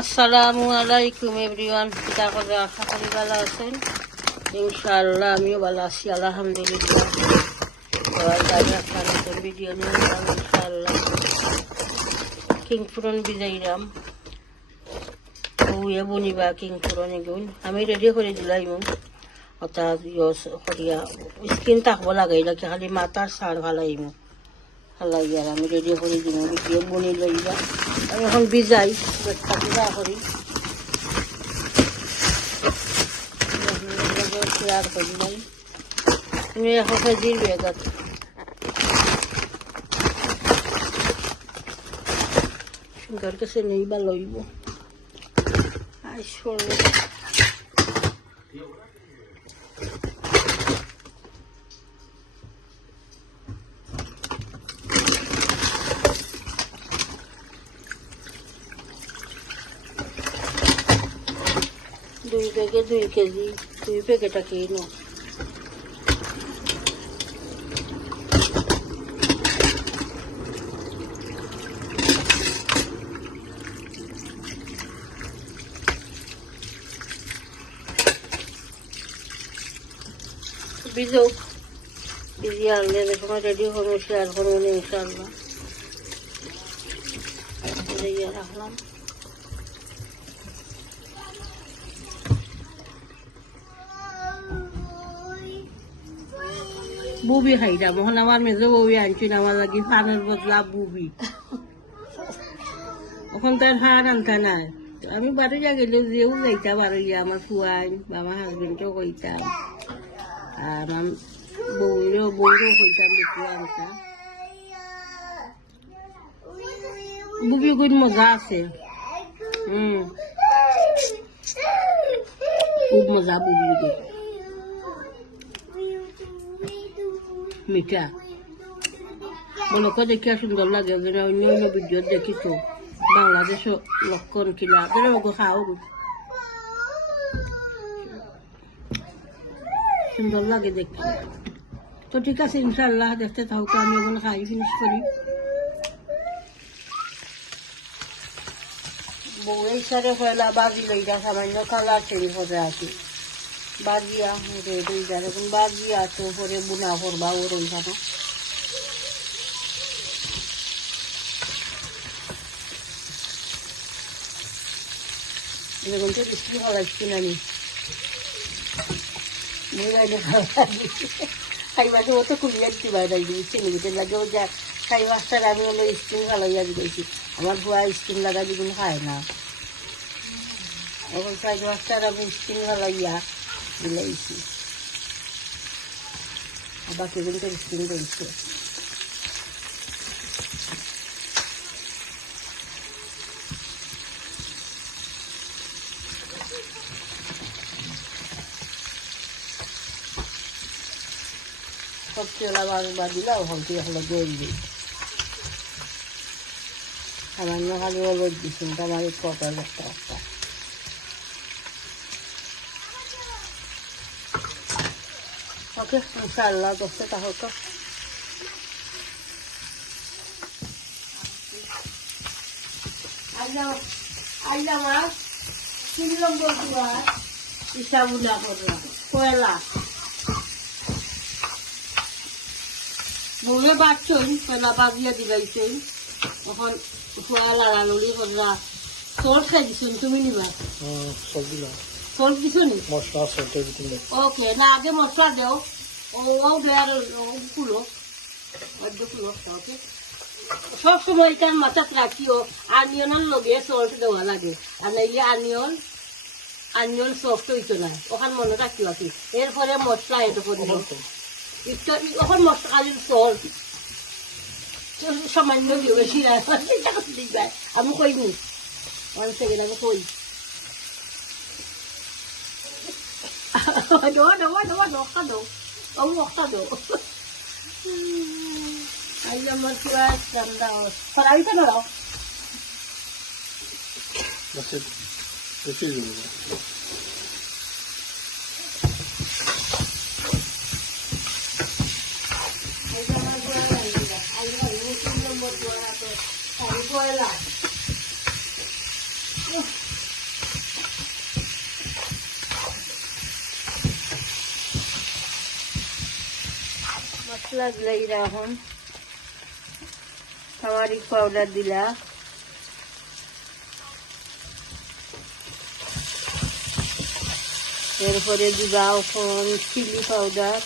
আসসালামু আলাইকুম এভরিওয়ান, কিতা করে আশা করি ভালো আছেন। ইনশাআল্লাহ আমিও ভালো আছি, আলহামদুলিল্লাহ। একটা নতুন ভিডিও নিয়ে ইনশাআল্লাহ কিংফুরন বিজাইরাম বউয়ে বনিবা কিংফুরন এগুন আমি রেডি করে দিলাম। অর্থাৎ করিয়া স্কিন থাকবো লাগাইলা কি খালি মাথার সার ফালাইম ফালাই আর আমি রেডি করে দিব ভিডিও বনি লইবা। আমি এখন বিজাই বেটটা বিজা করি শেয়ার করলাম। আমি 1 কেজির বেগাত সুন্দর কাছে নেইবা লইব। আসলে 2 প্যাকেট 2 কেজি 2 প্যাকেট কিনো বিজোক বিজিয়ে আনলে সময় রেডি হবো শেয়ার করবো ইনশাআল্লাহ। রাখলাম বুবি খাইলাম এখন আমার মেজো বউই আনছিল আমার লাগি ফানের বদলা বুবি। এখন তার ফান আনতা নাই, আমি বাড়িয়া গেলে যেও যাইতা বাড়িয়া আমার ফুয়াইন বা আমার হাজবেন্ডও কইতাম আর আমার বউরও কইতাম দেখি আনতা। বুবি গুণ মজা আছে, খুব মজা বুবি গুণ মিঠা বলক দেখিয়া সুন্দর লাগে। অন্য অন্য ভিডিও দেখি তো বাংলাদেশ লক্ষণ কিলা খাও সুন্দর লাগে দেখি। তো ঠিক আছে ইনশাল্লাহ দেখতে থাকো, আমি ওখানে খাই ফিনিশ করি। বউ এই সারে পয়লা বাজি লইটা সামান্য কালার চেঞ্জ করে আসি বাজিয়া রেডি এখন বাজিয়া তো পরে বুনা করবা ওর ওইখানে। এরকম তো বিস্কুট খাওয়াচ্ছি না আমি খাইবাতে ও তো কুলিয়া দিবা দিচ্ছে নিবিতে লাগে ও যা খাইবাস্তার আমি হলো স্কিন ফালাইয়া দিয়েছি। আমার ভুয়া স্কিন লাগা যেগুলো খায় না, এখন খাইবাস্তার আমি স্কিন ফালাইয়া দিলাইছি। বাকি কিন্তু স্কিন দিয়েছে। সবচেয়ে বা দিলাম হলদি হলো দই দিই সামান্য খালি হলুদ দিচ্ছি আমার কটার একটা একটা। ওকে ইনশাআল্লাহ দোস্তে তাহলে আইলাম আর 3 নম্বর দুয়ার ইসাবুলা করলাম কয়লা মুড়ে বাড়ছই কয়লা বাজিয়া দিলাইছই। এখন খোয়া লাড়ালড়ি করলা সল্ট খাই দিছুন তুমি নিবা সল্ট দিছো নি মশলা সল্টের ভিতরে। ওকে না আগে মশলা দেও ও দেওয়ার কুলো অর্ধ কুলো। ওকে সব সময় এটার মাথাত রাখিও আনিয়নের লগে সল্ট দেওয়া লাগে আর নাইলে আনিয়ন সফট হইতো না ওখান মনে রাখিও কি। এরপরে মশলা এটা করিব ওখান মশলা খালি সল্ট সামান্য বেশি দিবাই আমি কইনি 1 সেকেন্ড আমি কই Ay, আমার পুরাই ঠান্ডা পড়াই তো নাও বসে বসে যাবে। নম্বর 2 নম্বর 2 তো 4 পয়লা মশলা দিলাই এখন টার্মারিক পাউডার দিলা, এরপরে দিবা এখন চিলি পাউডার,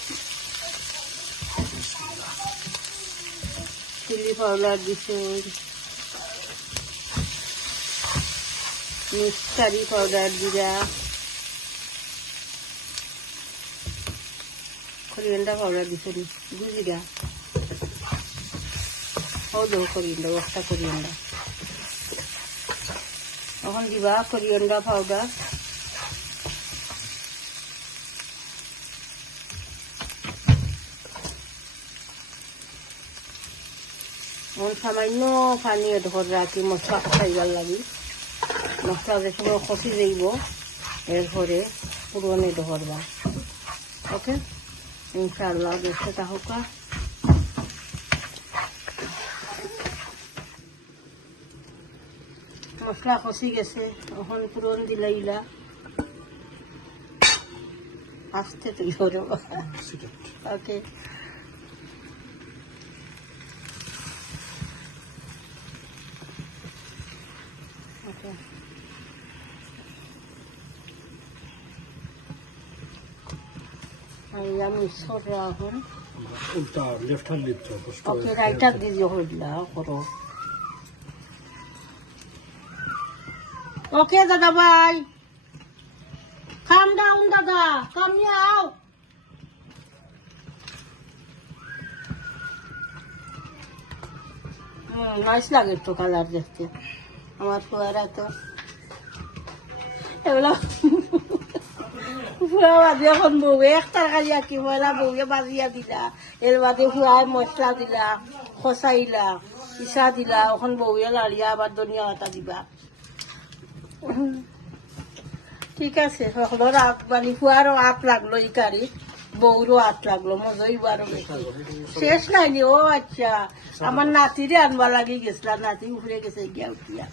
দিছো, মিক্স কারি পাউডার দিলা, করিয়েন্ডার পাউডার দিছো, গুজিরা ও দো করিয়েন্ডার, একটা করিয়েন্ডার। এখন দিবা করিয়েন্ডার পাউডার, সামান্য পানি এডোখর রাখি মশলা কষাইবার লাগি, মশলা যে সময় কষি যাইব এরপরে পুরন এডোখর বা ওকে ইনশাআল্লাহ দেখতে থাকা। মশলা কষি গেছে, এখন পুরন দিলাইলা আস্তে তুই করব। ওকে আমি ছোট এখন উল্টা লেফট হ্যান্ড লিখতে ওকে রাইটার দিয়ে হইলা করো। ওকে দাদা ভাই, কাম ডাউন দাদা, কাম আও। নাইস লাগে তো কালার দেখতে আমার ফুয়ারা তো এগুলো ফুয়া বাদে এখন বউ এক তরকারি আঁকি পয়লা বউয়ে বাজিয়া দিলা, এর বাদে ফুয়ায় মশলা দিলা, খসাইলা, ইসা দিলা, এখন বউয়ে লাড়িয়া আবার ধনিয়া পাতা দিবা। ঠিক আছে, সকলের আপ মানে ফুয়ারও আপ লাগলো এই কারি, বউরও আপ লাগলো, মজাই বারো শেষ নাইনি। ও আচ্ছা, আমার নাতিরে আনবা লাগি গেছিলা, নাতি উঠে গেছে গিয়া উঠিয়া।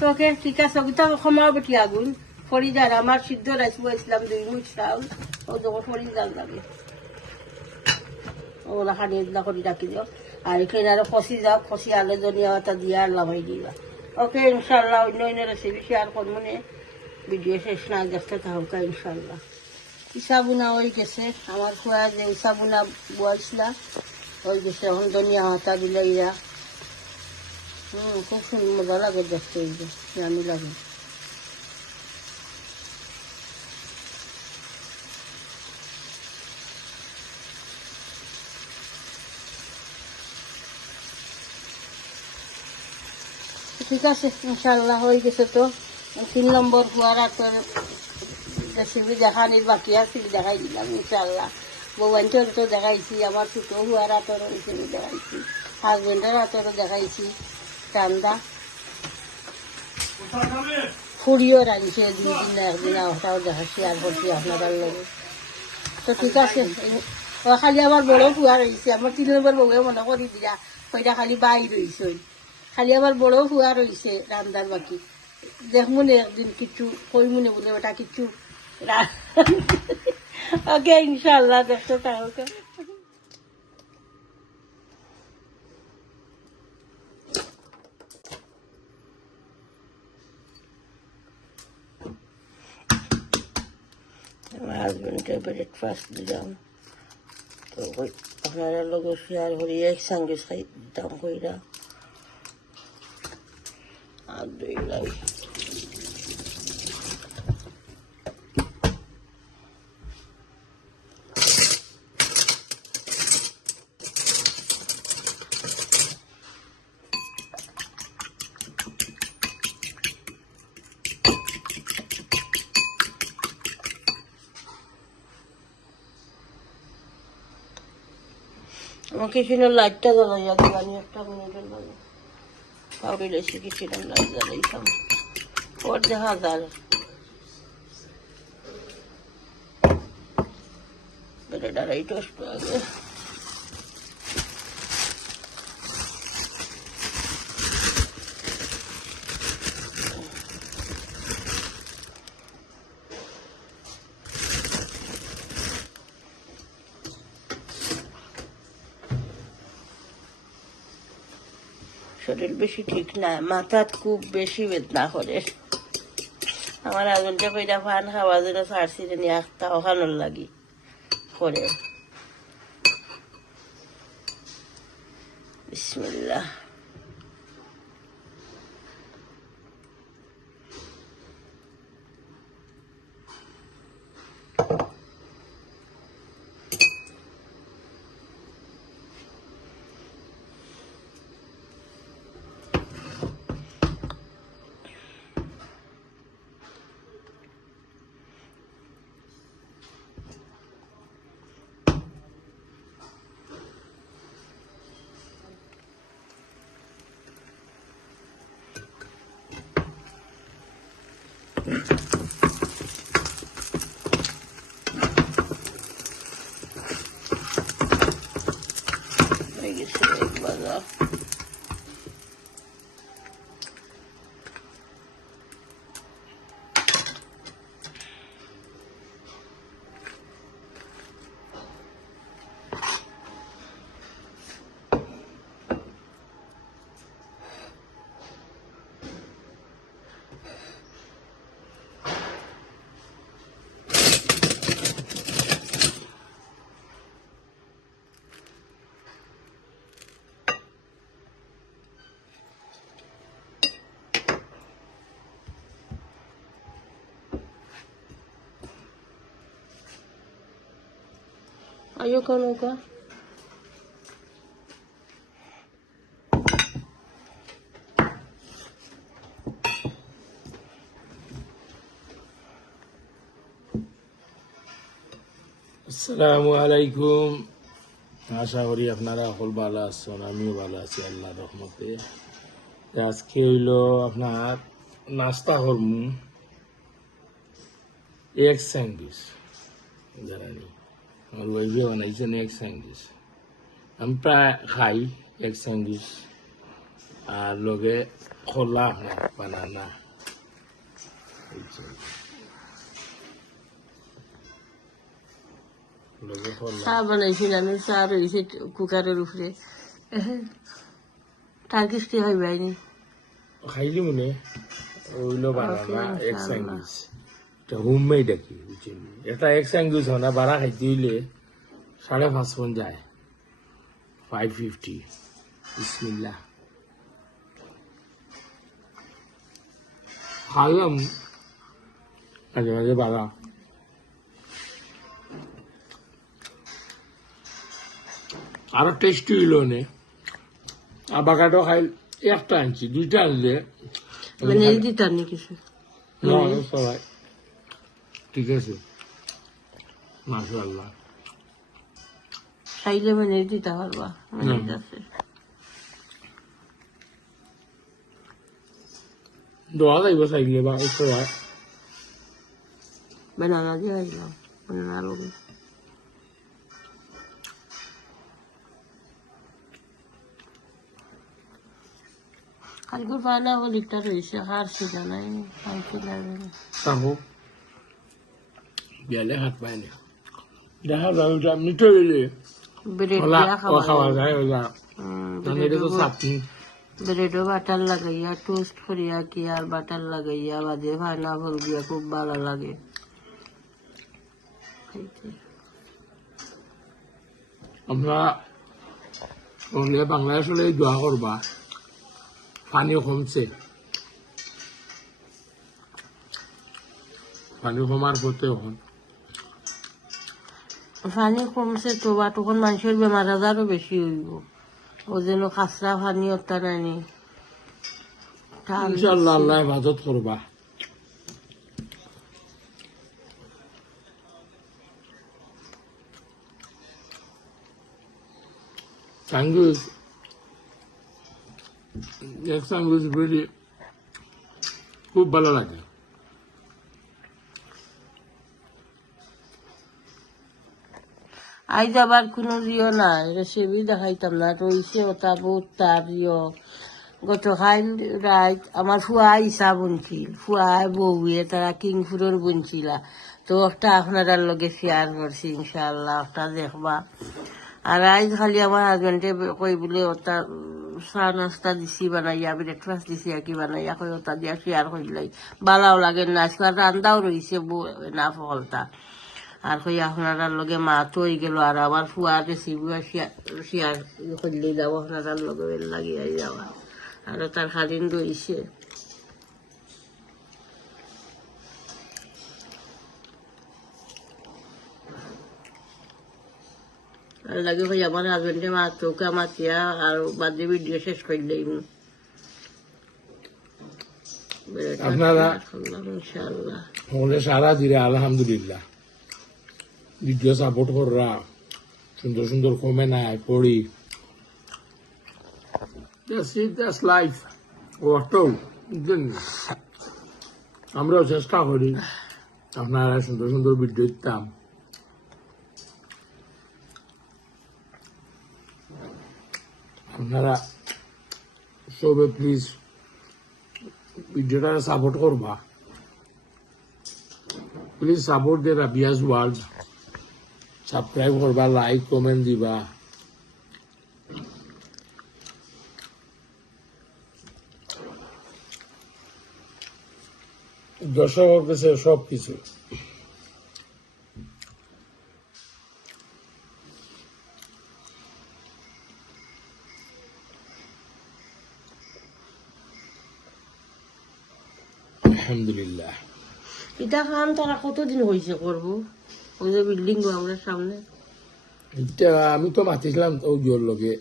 তোকে ঠিক আছে, ওটা সময় বেটি আগুন ফরি যার আমার সিদ্ধ রাইস বইছিলাম 2 মুঠ চাউল, ও যখন ফরি জাল লাগে ওগুলা খানি এগুলা করে রাখি দিও। আর এখানে আরো খসি যাও, খসি আলে ধনিয়া পাতা দিয়ে আর লাভাই দিবা। ওকে ইনশাল্লাহ অন্য অন্য রেসিপি শেয়ার করবো, ভিডিও শেষ না দেখতে থাকা ইনশাল্লাহ। ইসা বুনা হয়ে গেছে, আমার খুয়া যে ইসা বুনা বলছিলা হয়ে গেছে, এখন ধনিয়া পাতা দিলে ইরা খুব সুন্দর মজা লাগে দেখতে, এই যে আমি লাগে। ঠিক আছে ইনশাল্লাহ হয়ে গেছে। তো 3 নম্বর কুয়ার আতর রেসিপি দেখানির বাকি আছে, দেখাই দিলাম ইনশাল্লাহ। বৌবানটার তো দেখাইছি, আমার ছোটো হুয়ার আতর রেসিপি দেখাইছি, হাজবেন্ডের আতরও দেখাইছি, রান্দা ফুরিও রাঁধছে 2 দিন না 1 দিন, ওটাও দেখাচ্ছি আর বলছি আপনার লোক। তো ঠিক আছে, খালি আমার বড় ফুয়া রয়েছে, আমার 3 নম্বর বউয়ে মনে করি দিয়া কইটা খালি বাই রয়েছে, খালি আমার বড় ফুয়া রয়েছে রান্দার বাকি। দেখমুনে একদিন কিছু কইমুনে বলে ওটা কিছু ওকে ইনশাল্লাহ দেখতে থাকো। আমার হাজবেন্ডকে ব্রেকফাস্ট দিলাম, তো আপনারা লোক শেয়ার করি একসঙ্গে খাইতাম কইরা আর দিলাই। আমার কিচেনের লাইটটা জ্বালাইয়া দিবানি 1 মিনিটের লাগে, কাউরি লেছি কিচেনের লাইট জ্বালাইতাম, ওর দেখা যায় বেড়াই টোস্ট আগে। শরীর বেশি ঠিক না, মাথাত খুব বেশি বেদনা করে। আমার আগুনটা কইরা পান খাওয়া যেন ছাড়ছি জানি একটা ওখানোর লাগি করে। বিসমিল্লাহ। হয়ে গেছে এক বাজার। Ayo kamu ka? আসসালামু আলাইকুম। আশা করি আপনারা সকল ভালো আছেন, আমিও ভালো আছি আল্লাহর রহমতে। আজকে হইল আপনার নাস্তা করমু এগ স্যান্ডউইচ। জানি আমার ওয়াইফে বানাইছেন এগ স্যান্ডউইচ। আমি প্রায় খাই এগ স্যান্ডউইচ, আর লগে খোলা আপনার বানানা। চা বানাইছিল, আমি চা রয়েছে কুকারের উপরে। টার্কিশ কি হয় বাইনি খাইলি মনে ওইলো বানানা এগ স্যান্ডউইচ। এটা হোমমেড আর কি, বুঝছেন? এটা এগ স্যান্ডউইচ হয় না, বাড়া খাইতে হইলে 5.5 যায়, 550। বিসমিল্লাহ। খাইলাম মাঝে মাঝে বাড়া। আরো টেস্টি হইল নে। আবাকাডো খাই একটা আনছি, 2টা আনলে মানে এই দিতার নি কিছু না, সবাই ঠিক আছে মাশাআল্লাহ। খাইলে মানে দিতে পারবা, মানে আছে দোয়া যাইব চাইলে বা সবাই বানানা দিয়ে খাইলাম, বানানা লগে কালকে বানা লিখটা রয়েছে, হার সেটা নাই খাইতে লাগে না। তাহো গেলে হাত পায় না, দেখা যাবে ওটা নিতে হইলে ব্রেড ওলা দিয়া খাওয়া যায়। ওলা এটা তো চাটনি, ব্রেডও বাটার লাগাইয়া টোস্ট করিয়া কি আর বাটার লাগাইয়া বাজে ভানা ফল দিয়া খুব ভালো লাগে খাইতে। আমরা বাংলাদেশ হলে দোয়া করবা, পানি কমছে, পানি কমার পথে এখন পানি কমছে তো বা তখন মানুষের বেমার আজারও বেশি হইব। ও যেন কাঁচরা পানি অত্যা নানি ইনশাআল্লাহ আল্লাহ হেফাজত করবা। স্যান্ডউইচ এক স্যান্ডউইচ বেরি খুব ভালো লাগে। আইজ আবার কোনো ইয়ে নাই, রেসিপি দেখাইতাম না, রইছে ওটা বহুত তার ইয়ে। গতকাল রাত আমার ফুয়া ইসা বুনছিল, ফুয়া বউয়ে তারা কিংফুরের বুনছিলা, তো একটা আপনারা লগে শেয়ার করছি, ইনশাআল্লাহ ওটা দেখবা। আর আইজ খালি আমার হাজবেন্ডে কই বলে ওটা চা নাস্তা দিছি বানাইয়া ব্রেকফাস্ট দিছি আর কি বানাইয়া কই ওটা দিয়া শেয়ার করিলাই বালাও লাগে না আজকে রান্দাও রয়েছে না ফলতা আর কই আপনার লগে মা তো হয়ে গেল আর আবার ফুয়ার রেসিপি শেয়ার করলেই যাবো আপনার লগে লাগিয়ে যাওয়া আর তার খাদিন রয়েছে আর লাগে ভাই আমার হাজবেন্ডে মা তোকে মাতিয়া আর বাদে ভিডিও শেষ করলেই আপনারা ইনশাআল্লাহ আমাদের সারা দিলে আলহামদুলিল্লাহ ভিডিও সাপোর্ট কররা সুন্দর সুন্দর কমেন্ট আয় পড়ি দ্যাটস লাইফ আমরাও চেষ্টা করি আপনারা সুন্দর সুন্দর ভিডিও দিতাম আপনারা সবে প্লিজ ভিডিওটা সাপোর্ট করবা প্লিজ সাপোর্ট দে রাবিয়াস ওয়ার্ল্ড সাবস্ক্রাইব করবা লাইক কমেন্ট দিবা দর্শকের কাছে সব কিছু আলহামদুলিল্লাহ এটা খান তারা কতদিন হয়েছে করবো ওই যে বিল্ডিং আমরা সামনে এটা আমি তো মাতিছিলাম ওই জোর লগে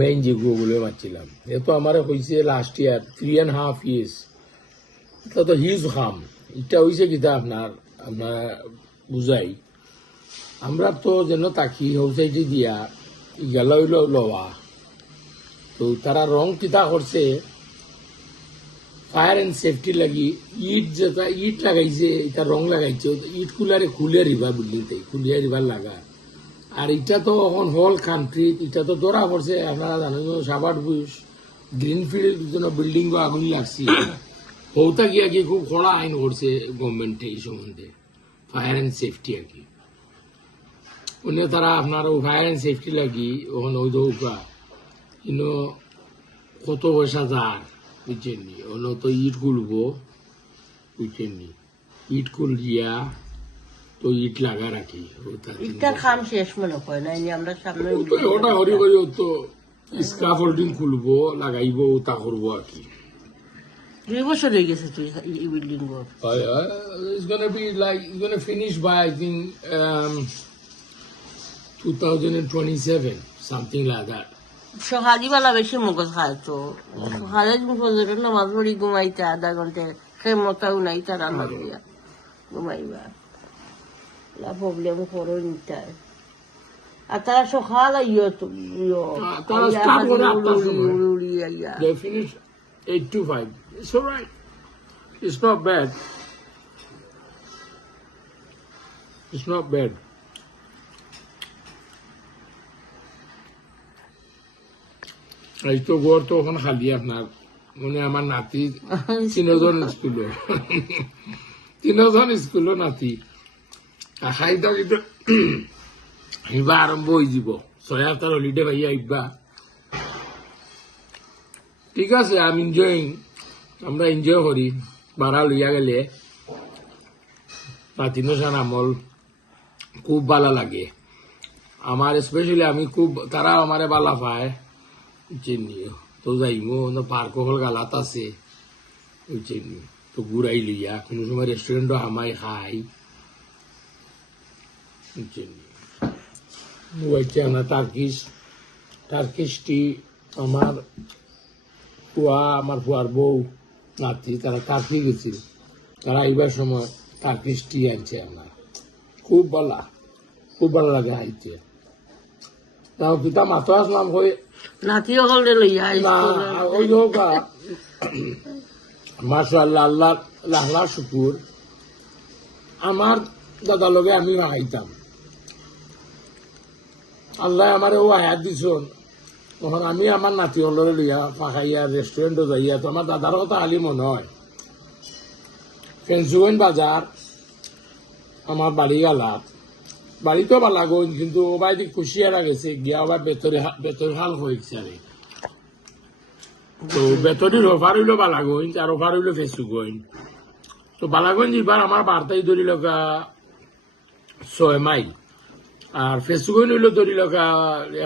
মেইন যে বলে মারছিলাম এ তো আমার হয়েছে লাস্ট ইয়ার 3.5 years এটা তো হিউজ খাম এটা হয়েছে কিতা আপনার বুঝাই আমরা তো যেন তাকি সোসাইটি দিয়া গেল হইল লওয়া তো তারা রং কিতা করছে ফায়ার এন্ড সেফটি লাগি ইট যেটা ইট লাগাইছে এটা রং লাগাইছে ইট কুলারে খুলে রিভার বিল্ডিংতে খুলিয়া রিভার লাগা আর এটা তো এখন হোল কান্ট্রি এটা তো ধরা পড়ছে আপনারা জানেন সাবাট বুশ গ্রিনফিল্ড যেন বিল্ডিং আগুন লাগছে ওটা গিয়া কি খুব কড়া আইন করছে গভর্নমেন্টে এই সম্বন্ধে ফায়ার এন্ড সেফটি আর কি উনি তারা আপনার ফায়ার এন্ড সেফটি লাগি ওখানে ওই দৌকা কিন্তু কত পয়সা যার বুঝছেননি অন্য তো ইট খুলবো বুঝছেননি ইট খুলিয়া তো ইট লাগা রাখি ইটটার খাম শেষ মনে হয় না আমরা সামনে ওটা হরি করি তো স্কাফোল্ডিং খুলবো লাগাইবো তা করবো আর কি 2 বছর হয়ে গেছে তুই এই building it's gonna be like it's gonna finish by I think 2027 something like that সকালবেলা বেশি মগজ খায় তো সকালে ফজরের নামাজ পড়ি ঘুমাইতে আধা ঘন্টা ক্ষমতাও নাই তার আল্লাহ দিয়া ঘুমাইবা প্রবলেম করো নিতে আর তারা সকাল they finish 8 to 5 it's all right it's not bad it's not bad এই তো ঘর তো ওখানে খালি আপনার মানে আমার নাতি 3জন স্কুলও নাতি খাইতা কিন্তু আইবা আরম্ভ হয়ে যাব 6 হলিডে ভাই আইবা ঠিক আছে আমি আমরা এনজয় করি বাড়া লইয়া গেলে নাতিনসান আমল খুব ভালো লাগে আমার স্পেশালি আমি খুব তারা আমারে বালা পায় বুঝছেন তো যাইমো পার্ক হল গালাত আছে বুঝছেন তো ঘুরাই লইয়া কোনো সময় রেস্টুরেন্টও হামাই খাই বুঝছেন হচ্ছে আমরা টার্কিশটি আমার ফুয়ার বউ নাতি তারা টার্কি গেছিল তারা এইবার সময় টার্কিশটি আনছে আমার খুব ভালো লাগে খাইতে তাও পিতা মাতো আসলাম হয়ে নাতি সকলে লইয়া ওই হোক মাশাআল্লাহ আল্লাহ শুকুর আমার দাদা লগে আমি খাইতাম আল্লাহ আমার ও হায়াত দিছন তখন আমি আমার নাতি হলরে লইয়া পাখাইয়া রেস্টুরেন্টে যাইয়া তো আমার দাদার কথা খালি মনে হয় ফেন্সুগঞ্জ বাজার আমার বাড়ি গালাত বাড়িতেও ভালো লাগন কিন্তু ও বাইরে কুশিয়ারা গেছে গিয়া আবার বেতরে হাল হয়েছে আরে তো বেতনের অফার হইলো বালাগঞ্জ আর অফার হইলো ফেসুগঞ্জ তো বালাগঞ্জ এবার আমার বার্তাই ধরি লগা 6 মাইল আর ফেসুগঞ্জ হইলো ধরি লগা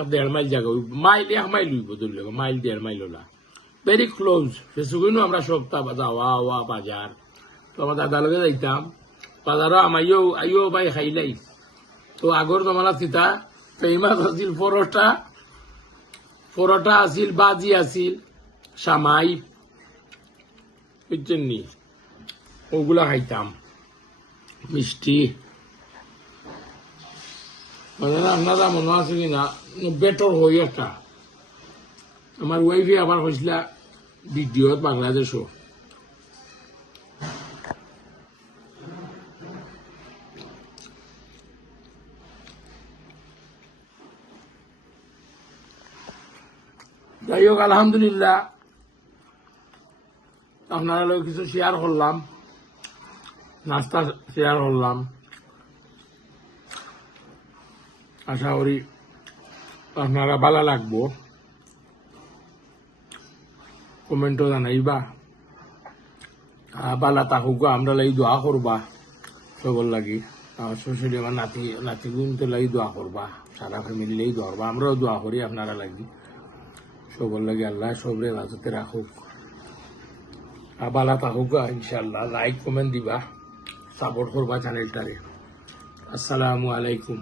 1.5 মাইল জায়গা 1 মাইল হইব ধরি লগা মাইল 1.5 মাইল হলা ভেরি ক্লোজ ফেসুগঞ্জ আমরা সপ্তাহ যাওয়া আওয়া বাজার তো আমার দাদার লগে যাইতাম বাজারও আইও ভাই খাইলাই তো আগর জমানা চিতা ফেমাস আছিল পরোটা আছিল বাজি আছিল সামাই বুঝছেন নি ওগুলা খাইতাম মিষ্টি মানে আপনারা মনে আছে কিনা বেটর হই একটা আমার ওয়াইফে আবার হয়েছিল ভিডিও বাংলাদেশও যাই হোক আলহামদুলিল্লাহ আপনারা লোক কিছু শেয়ার করলাম নাস্তা শেয়ার করলাম আশা করি আপনারা ভালো লাগবো কমেন্টও জানাইবা বালা তাকুক আমরা লাগি দোয়া করবা সবর লাগি স্পেশালি আমার নাতি গুনতে লাগি দোয়া করবা সারা ফ্যামিলি লাগি দোয়া করবা আমরাও দোয়া করি আপনারা লাগি সবর লাগে আল্লাহ সবরে রাজতে রাখুক বালা থাকুক ইনশাল্লাহ লাইক কমেন্ট দিবা সাপোর্ট করবা চ্যানেলটারে আসসালামু আলাইকুম